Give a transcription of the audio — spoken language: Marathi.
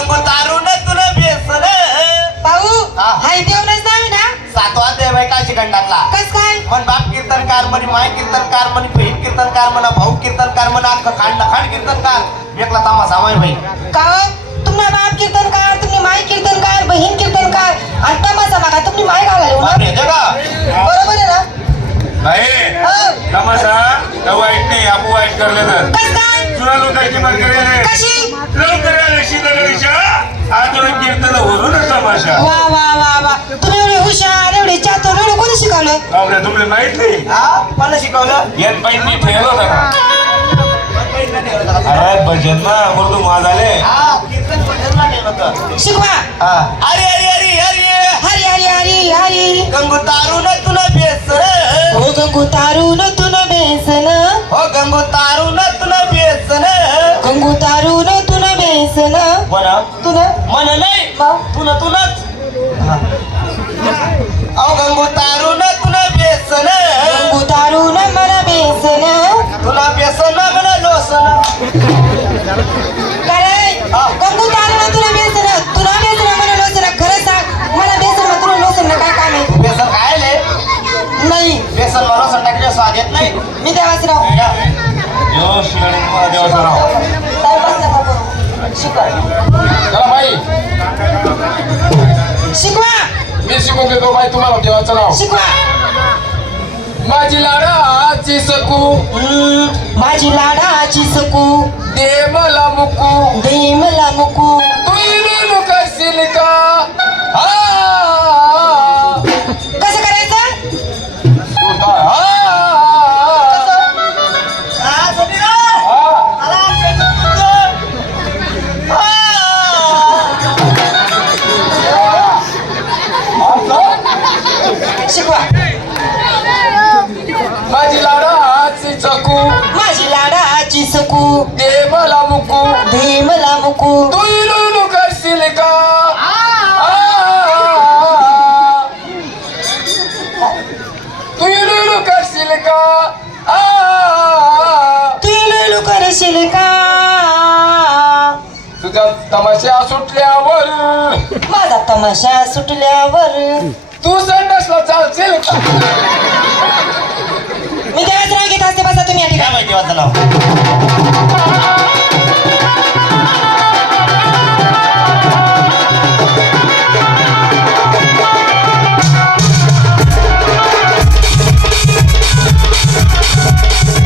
गंगू तारून तुला बेसन भाऊ हाय देवनाच नाव आहे ना? सातवा देव आहे काशी खंडातला. कस काय? पण बाप कीर्तनकार म्हणे, माय कीर्तनकार म्हणे, बहीण कीर्तनकार म्हणा, भाऊ कीर्तनकार म्हणा, अख्खं खांड खांड कीर्तनकार. वेगळा तमाशा माय भाई. का तुम्ही बाप कीर्तनकार, तुम्ही माय कीर्तनकार, बहीण कीर्तनकार आणि तमाशा मागा तुम्ही माय घालाय बापरे, जगा. बरोबर आहे ना? नाही तमाशा तर वाईट नाही, आपण वाईट करले तर कस काय? तुला लोकांची मर्यादा कशी? लवकर आले शीतळेच्या आतून कीर्तन होतो ना तमाशा. वा वा वा वा तुम्ही एवढे हुशार, एवढे चातुर, एवढे कोणी शिकवलं? आपल्या तुम्हाला माहित नाही हा मला शिकवलं. यात पाहिजे ठेवलं होता का? अरे भजन ना उर्दू महाजाले. हा कीर्तन भजनला नेलं होतं. शिकवा. हा. अरे अरे अरे अरे हरी हरी हरी हरी गंगू तारून तुला बेसन. हो गंगू तारून तुला बेसन, हो गंगू तारून तुला बेसन. गंगू तारून तुला बेसन म्हणा तुला म्हण नाही तुला तुलाच. अहो गंगू तारून तुला बेसन. गंगू तारून मला बेसन. तुला बेसन म्हणा लोसन. काय गंगू तारून तुला बेसन, तुला बेसन मला लोसन. खरं सांग मला बेसन तुला लोसन काय काम आहे? बेसन खायले नाही बेसन लोसन टाकले स्वाद येत नाही. मी देवाच राव यो शिवाजी महादेवाचं नाव. शिकवा चला बाई शिकवा मी शिकून देतो बाई तुम्हाला देवाचं नाव. शिकवा. माझी लाडाची सकू माझी लाडाची सकू दे मला मुकू दे मला मुकू. तू इलू करशील का? हा कसं करायचं? तू तर हा हा, सुनील. हा. मला शेतात तुझं. शिकवा. माझी लाडाची सकू माझी लाडाची सकू दे मला मुकू दे मला मुकू. तू इलू करशील का? तू इलू करशील का? तू लुलू करशील का? तुझ्या तमाशा सुटल्यावर माझा तमाशा सुटल्यावर तू संडासला चालशील का? मी देवाचं नाव घेत असते बसा तुम्ही या काय ठिकाणी. माहिती वाचं नाव.